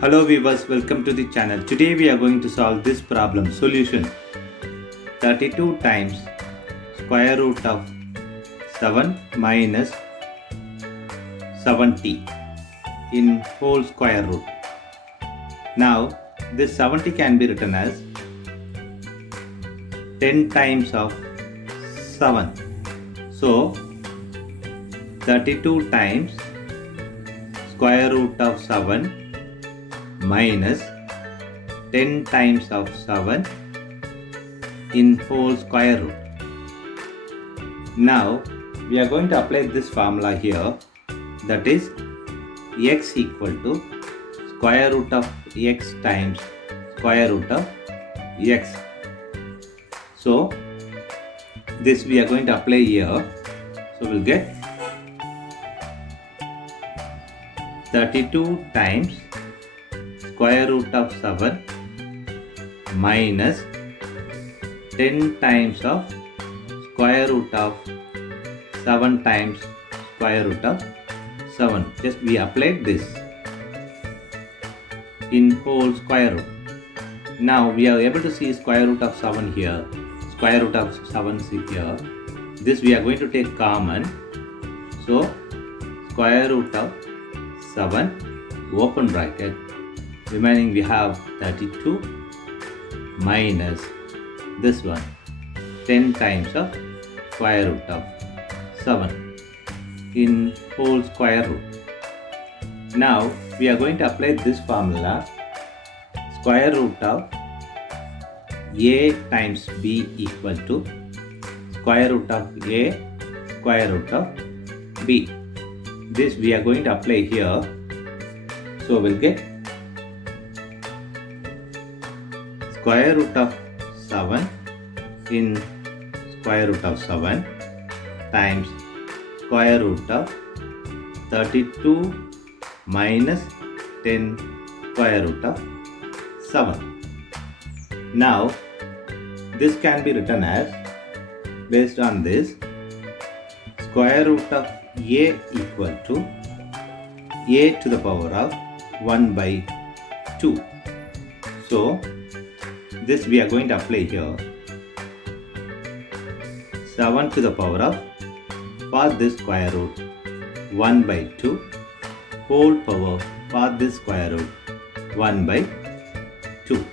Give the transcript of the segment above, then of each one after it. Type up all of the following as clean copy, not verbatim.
Hello viewers, welcome to the channel. Today we are going to solve this problem. Solution: 32 times square root of 7 minus 70 in whole square root. Now this 70 can be written as 10 times of 7. So 32 times square root of 7 minus 10 times of 7 in whole square root. Now we are going to apply this formula here, that is x equal to square root of x times square root of x. So this we are going to apply here. So we'll get 32 times square root of 7 minus 10 times of square root of 7 times square root of 7. Just we applied this in whole square root. Now we are able to see square root of 7 here, square root of 7 here. This we are going to take common. So square root of 7 open bracket, remaining we have 32 minus this one 10 times of square root of 7 in whole square root. Now we are going to apply this formula: square root of a times b equal to square root of a square root of b. This we are going to apply here. So we'll get square root of 7 in square root of 7 times square root of 32 minus 10 square root of 7. Now this can be written as, based on this, square root of a equal to a to the power of 1 by 2. So this we are going to apply here. 7 to the power of, for this square root, 1 by 2 whole power for this square root 1 by 2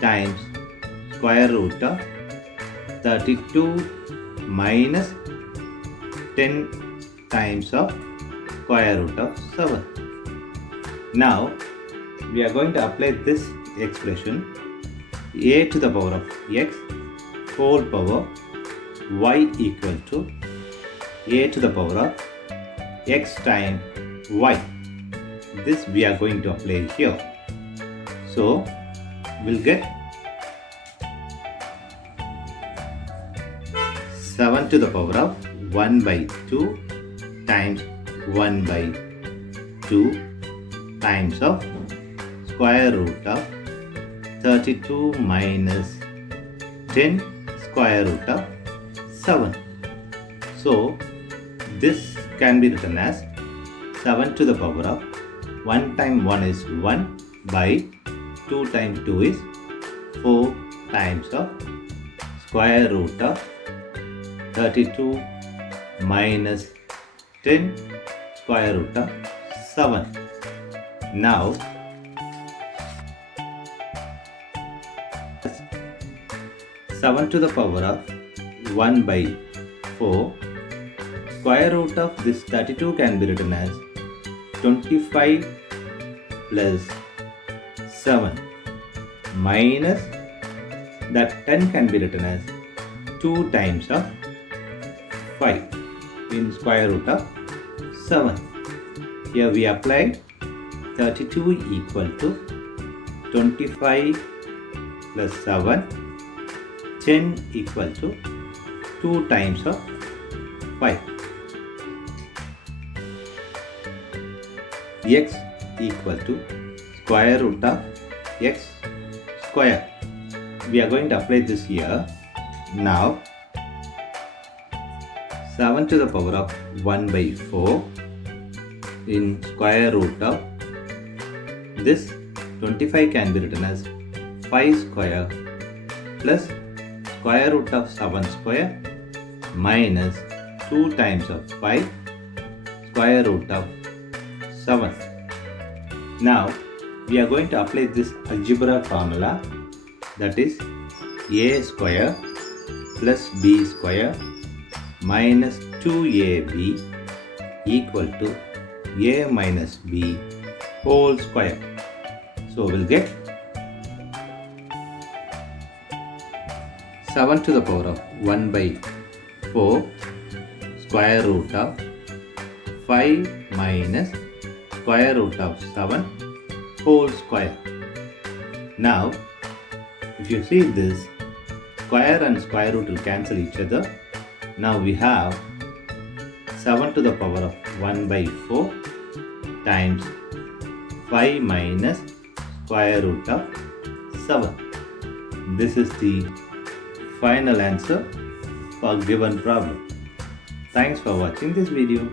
times square root of 32 minus 10 times of square root of 7. Now we are going to apply this expression: a to the power of x whole power y equal to a to the power of x times y. This we are going to apply here. So we'll get 7 to the power of 1 by 2 times 1 by 2 times of square root of 32 minus 10 square root of 7. So this can be written as 7 to the power of 1 times 1 is 1 by 2 times 2 is 4 times of square root of 32 minus 10 square root of 7. Now 7 to the power of 1 by 4, square root of this 32 can be written as 25 plus 7 minus that 10 can be written as 2 times of 5 in square root of 7. Here we applied 32 equal to 25 plus 7, 10 equal to 2 times of 5. X equal to square root of x square. We are going to apply this here. Now 7 to the power of 1 by 4 in square root of this 25 can be written as 5 square plus square root of 7 square minus 2 times of 5 square root of 7. Now we are going to apply this algebra formula, that is a square plus b square minus 2ab equal to a minus b whole square. So we'll get 7 to the power of 1 by 4 square root of 5 minus square root of 7 whole square. Now if you see this, square and square root will cancel each other. Now we have 7 to the power of 1 by 4 times 5 minus square root of 7. This is the final answer for given problem. Thanks for watching this video.